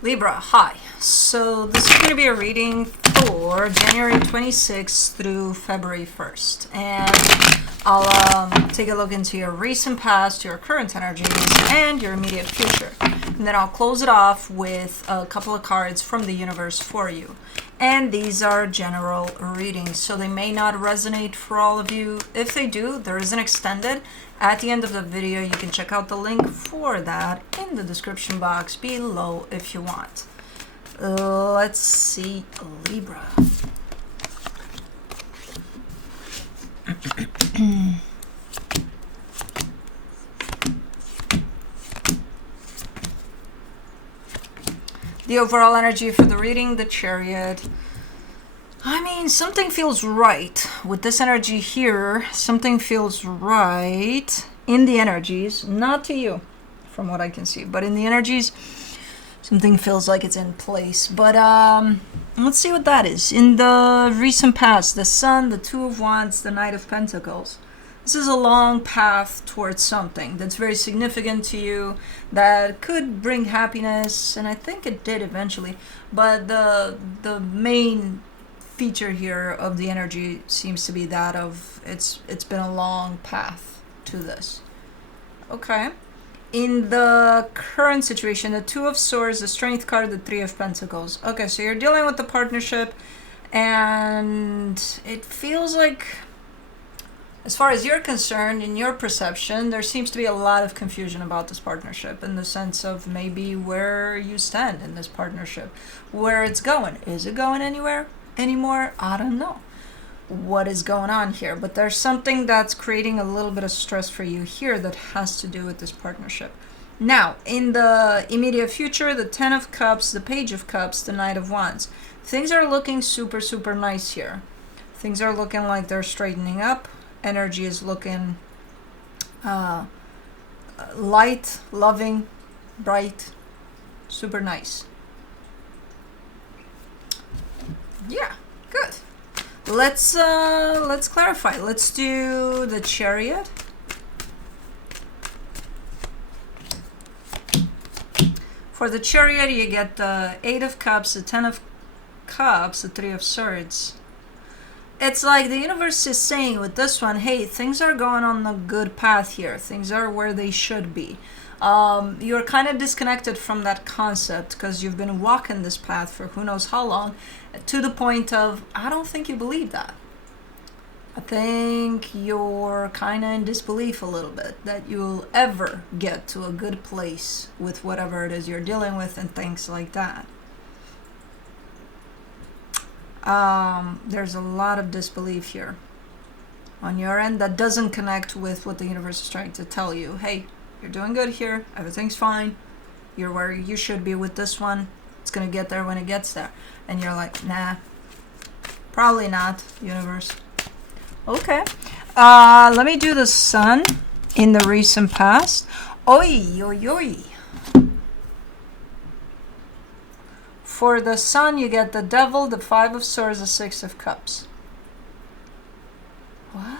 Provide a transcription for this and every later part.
Libra, hi. So this is going to be a reading for January 26th through February 1st. And I'll take a look into your recent past, your current energies, and your immediate future. And then I'll close it off with a couple of cards from the universe for you. And these are general readings, so they may not resonate for all of you. If they do, there is an extended. At the end of the video, you can check out the link for that in the description box below if you want. Let's see, Libra. The overall energy for the reading, the Chariot. I mean, something feels right with this energy here. Something feels right in the energies, not to you from what I can see, but in the energies, something feels like it's in place. But let's see what that is. In the recent past, the Sun, the Two of Wands, the Knight of Pentacles. This is a long path towards something that's very significant to you, that could bring happiness, and I think it did eventually. But the main feature here of the energy seems to be that of it's been a long path to this. Okay. In the current situation, the Two of Swords, the Strength card, the Three of Pentacles. Okay, so you're dealing with the partnership, and it feels like, as far as you're concerned, in your perception, there seems to be a lot of confusion about this partnership, in the sense of maybe where you stand in this partnership, where it's going. Is it going anywhere anymore? I don't know what is going on here, but there's something that's creating a little bit of stress for you here that has to do with this partnership. Now, in the immediate future, the Ten of Cups, the Page of Cups, the Knight of Wands. Things are looking super, super nice here. Things are looking like they're straightening up. Energy is looking light, loving, bright, super nice. Yeah, good. Let's clarify. Let's do the Chariot. For the Chariot, you get the Eight of Cups, the Ten of Cups, the Three of Swords. It's like the universe is saying with this one, hey, things are going on a good path here. Things are where they should be. You're kind of disconnected from that concept because you've been walking this path for who knows how long, to the point of, I don't think you believe that. I think you're kind of in disbelief a little bit that you'll ever get to a good place with whatever it is you're dealing with and things like that. There's a lot of disbelief here on your end that doesn't connect with what the universe is trying to tell you. Hey, you're doing good here. Everything's fine. You're where you should be with this one. It's going to get there when it gets there. And you're like, nah, probably not, universe. Okay. Let me do the Sun in the recent past. Oi, oi, oi. For the Sun, you get the Devil, the Five of Swords, the Six of Cups. What?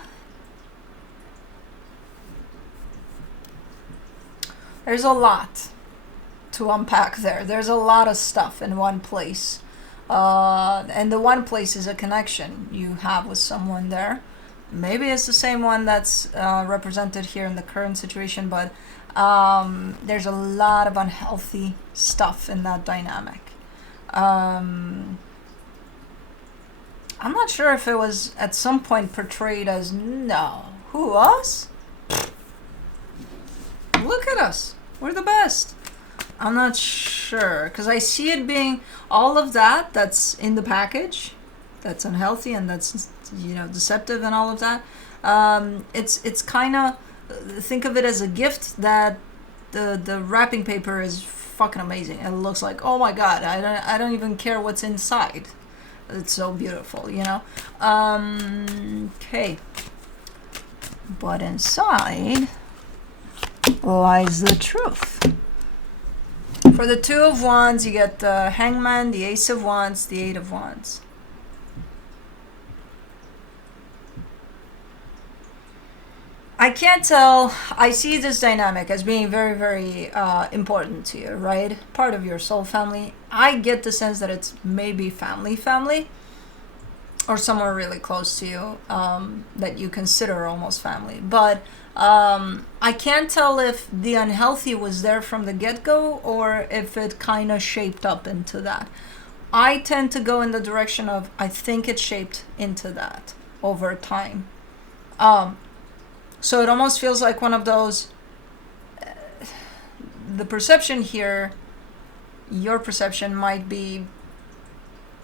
There's a lot to unpack there. There's a lot of stuff in one place. And the one place is a connection you have with someone there. Maybe it's the same one that's represented here in the current situation, but there's a lot of unhealthy stuff in that dynamic. I'm not sure if it was at some point portrayed as, no, who, us? Look at us. We're the best. I'm not sure, because I see it being all of that that's in the package, that's unhealthy and that's, you know, deceptive and all of that. It's kind of, think of it as a gift that the wrapping paper is fucking amazing. It looks like, oh my god, I don't even care what's inside. It's so beautiful, you know. Okay, but inside lies the truth. For the Two of Wands, you get the Hangman, the Ace of Wands, the Eight of Wands. I can't tell. I see this dynamic as being very, very important to you, right? Part of your soul family. I get the sense that it's maybe family, or someone really close to you that you consider almost family. But I can't tell if the unhealthy was there from the get-go or if it kind of shaped up into that. I tend to go in the direction of I think it shaped into that over time. So it almost feels like one of those, the perception here, your perception might be,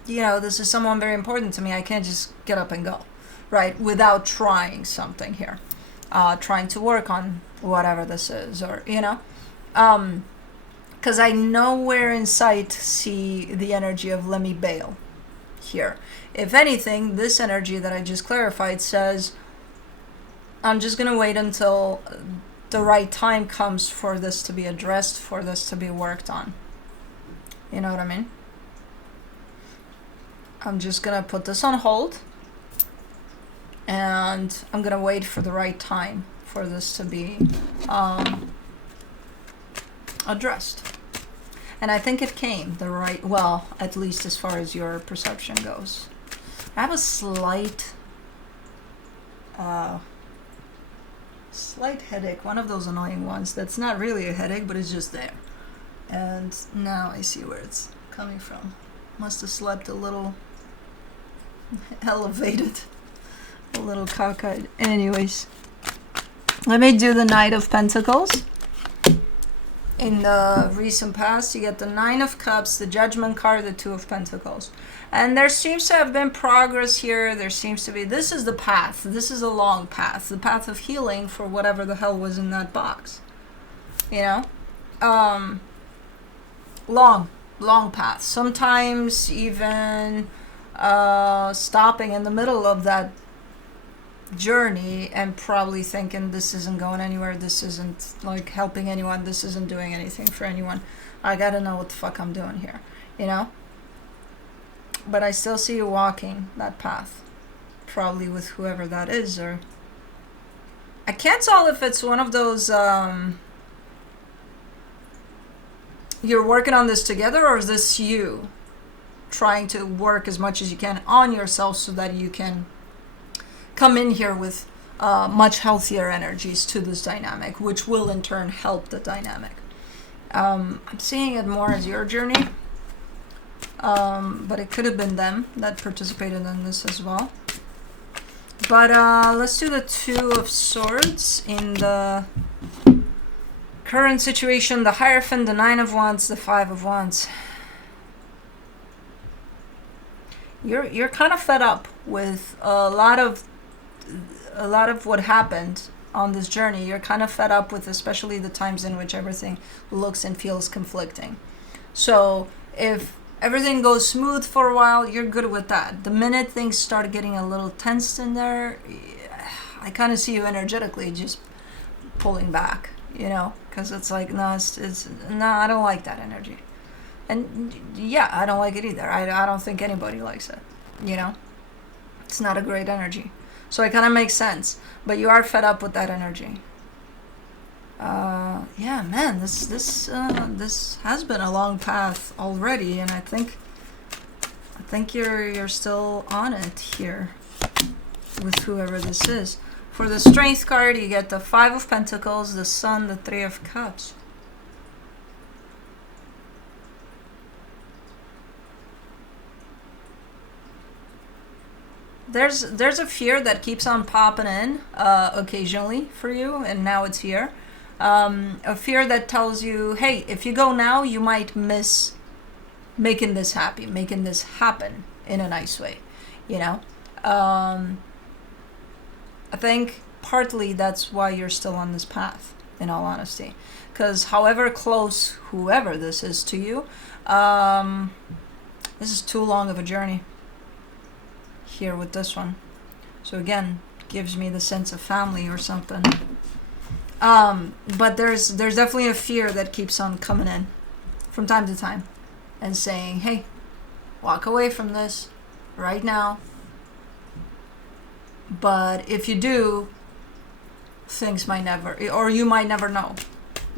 this is someone very important to me. I can't just get up and go, right? Without trying something here, trying to work on whatever this is, or, because I nowhere in sight see the energy of let me bail here. If anything, this energy that I just clarified says, I'm just going to wait until the right time comes for this to be addressed, for this to be worked on. You know what I mean? I'm just going to put this on hold, and I'm going to wait for the right time for this to be addressed. And I think it came well, at least as far as your perception goes. I have a slight headache, one of those annoying ones that's not really a headache, but it's just there. And now I see where it's coming from. Must have slept a little elevated, a little cockeyed. Anyways, let me do the Knight of Pentacles. In the recent past, you get the Nine of Cups, the Judgment card, the Two of Pentacles. And there seems to have been progress here. There seems to be, this is the path. This is a long path. The path of healing for whatever the hell was in that box. Long path. Sometimes even stopping in the middle of that journey and probably thinking this isn't going anywhere, this isn't like helping anyone, this isn't doing anything for anyone, I gotta know what the fuck I'm doing here, but I still see you walking that path, probably with whoever that is. Or I can't tell if it's one of those you're working on this together, or is this you trying to work as much as you can on yourself so that you can come in here with much healthier energies to this dynamic, which will in turn help the dynamic. I'm seeing it more as your journey, but it could have been them that participated in this as well. But let's do the Two of Swords in the current situation, the Hierophant, the Nine of Wands, the Five of Wands. You're kind of fed up with a lot of what happened on this journey. You're kind of fed up with especially the times in which everything looks and feels conflicting. So if everything goes smooth for a while, you're good with that. The minute things start getting a little tensed in there, I kind of see you energetically just pulling back, because it's like, no, I don't like that energy. And yeah, I don't like it either. I don't think anybody likes it, It's not a great energy. So it kind of makes sense. But you are fed up with that energy. Yeah, man, this has been a long path already, and I think you're still on it here with whoever this is. For the Strength card, you get the Five of Pentacles, the Sun, the Three of Cups. There's a fear that keeps on popping in occasionally for you, and now it's here. A fear that tells you, hey, if you go now, you might miss making this happen in a nice way, I think partly that's why you're still on this path, in all honesty, because however close whoever this is to you, this is too long of a journey here with this one. So again, gives me the sense of family or something. But there's definitely a fear that keeps on coming in from time to time and saying, hey, walk away from this right now. But if you do, things might never, or you might never know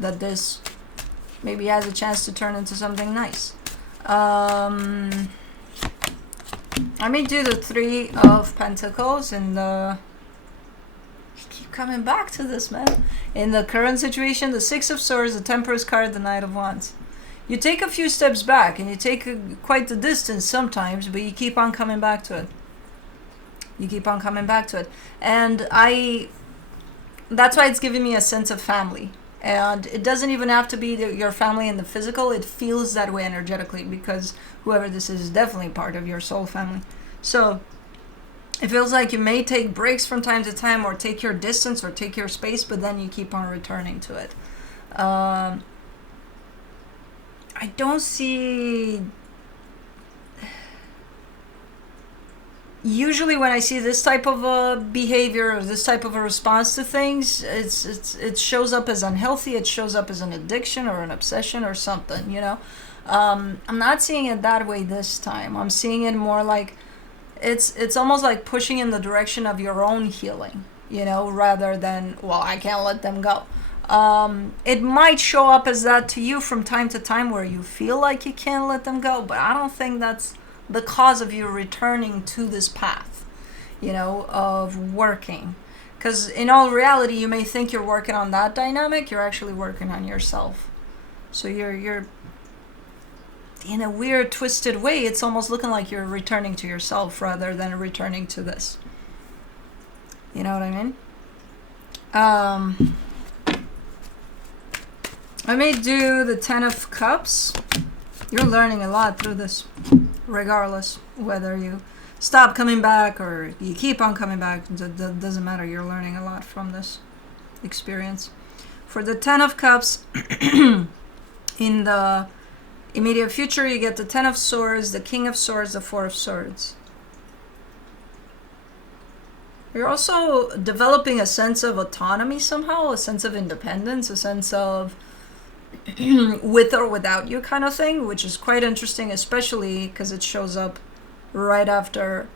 that this maybe has a chance to turn into something nice. I may do the Three of Pentacles in the... I keep coming back to this, man. In the current situation, the Six of Swords, the Temperance card, the Knight of Wands. You take a few steps back and you take quite the distance sometimes, but you keep on coming back to it. You keep on coming back to it. And that's why it's giving me a sense of family. And it doesn't even have to be your family in the physical. It feels that way energetically, because whoever this is definitely part of your soul family. So it feels like you may take breaks from time to time, or take your distance, or take your space, but then you keep on returning to it. I don't see... Usually when I see this type of a behavior, or this type of a response to things, it shows up as unhealthy. It shows up as an addiction or an obsession or something, you know. I'm not seeing it that way this time. I'm seeing it more like it's almost like pushing in the direction of your own healing, you know, rather than, well, I can't let them go. It might show up as that to you from time to time, where you feel like you can't let them go, but I don't think that's the cause of you returning to this path, you know, of working. Because in all reality, you may think you're working on that dynamic, you're actually working on yourself. So you're in a weird, twisted way, it's almost looking like you're returning to yourself rather than returning to this. You know what I mean? I may do the Ten of Cups. You're learning a lot through this, regardless whether you stop coming back or you keep on coming back. That doesn't matter. You're learning a lot from this experience. For the Ten of Cups, in the immediate future, you get the Ten of Swords, the King of Swords, the Four of Swords. You're also developing a sense of autonomy somehow, a sense of independence, a sense of with or without you kind of thing, which is quite interesting, especially because it shows up right after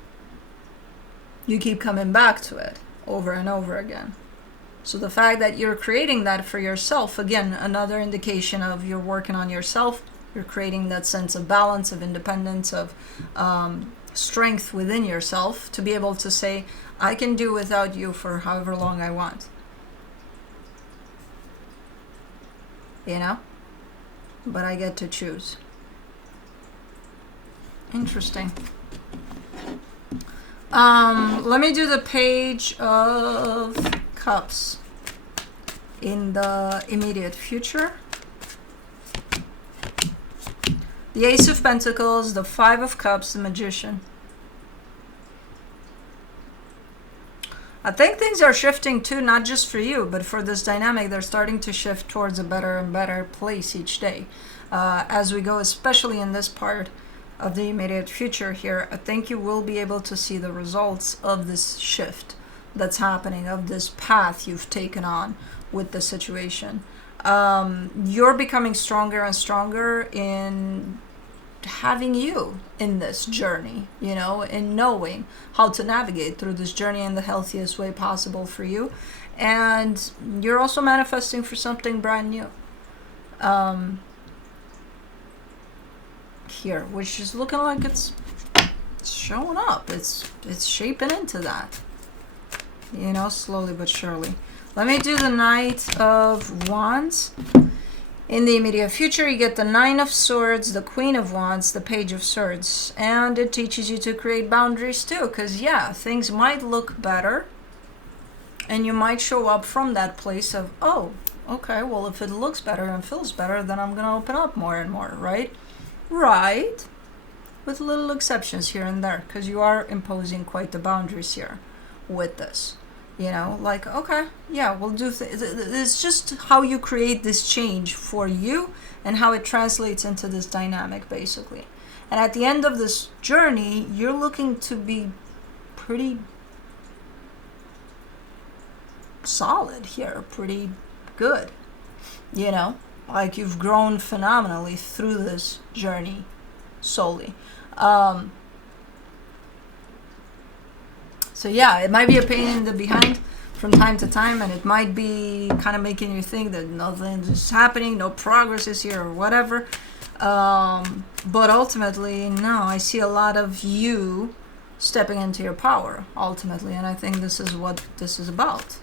you keep coming back to it over and over again. So the fact that you're creating that for yourself, again, another indication of you're working on yourself. You're creating that sense of balance, of independence, of strength within yourself to be able to say, I can do without you for however long I want. You know? But I get to choose. Interesting. Let me do the Page of Cups in the immediate future. The Ace of Pentacles, the Five of Cups, the Magician. I think things are shifting too, not just for you, but for this dynamic. They're starting to shift towards a better and better place each day. As we go, especially in this part of the immediate future here, I think you will be able to see the results of this shift that's happening, of this path you've taken on with the situation. You're becoming stronger and stronger in having you in this journey, you know, in knowing how to navigate through this journey in the healthiest way possible for you. And you're also manifesting for something brand new here, which is looking like it's showing up. It's shaping into that, you know, slowly but surely. Let me do the Knight of Wands. In the immediate future, you get the Nine of Swords, the Queen of Wands, the Page of Swords. And it teaches you to create boundaries too, because yeah, things might look better. And you might show up from that place of, oh, okay, well, if it looks better and feels better, then I'm going to open up more and more, right? Right. With little exceptions here and there, because you are imposing quite the boundaries here with this. You know, like, okay, yeah, we'll do it's just how you create this change for you and how it translates into this dynamic, basically. And at the end of this journey, you're looking to be pretty solid here, pretty good, you know, like you've grown phenomenally through this journey solely. So yeah, it might be a pain in the behind from time to time, and it might be kind of making you think that nothing is happening, no progress is here or whatever. But ultimately, no, I see a lot of you stepping into your power ultimately, and I think this is what this is about.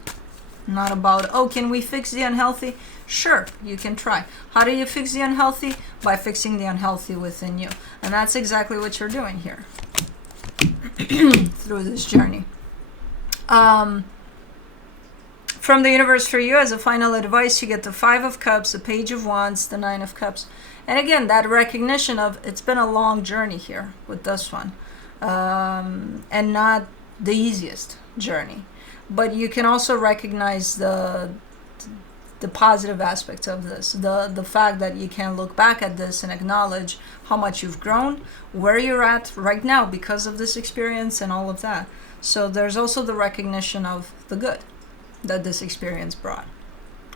Not about, oh, can we fix the unhealthy? Sure, you can try. How do you fix the unhealthy? By fixing the unhealthy within you. And that's exactly what you're doing here through this journey. From the universe for you, as a final advice, you get the 5 of Cups, the Page of Wands, the 9 of Cups. And again, that recognition of it's been a long journey here with this one. And not the easiest journey. But you can also recognize the positive aspects of this, the fact that you can look back at this and acknowledge how much you've grown, where you're at right now because of this experience and all of that. So there's also the recognition of the good that this experience brought,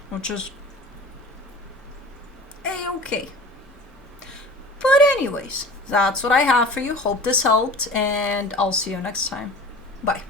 which is a-okay. But anyways, that's what I have for you. Hope this helped, and I'll see you next time. Bye.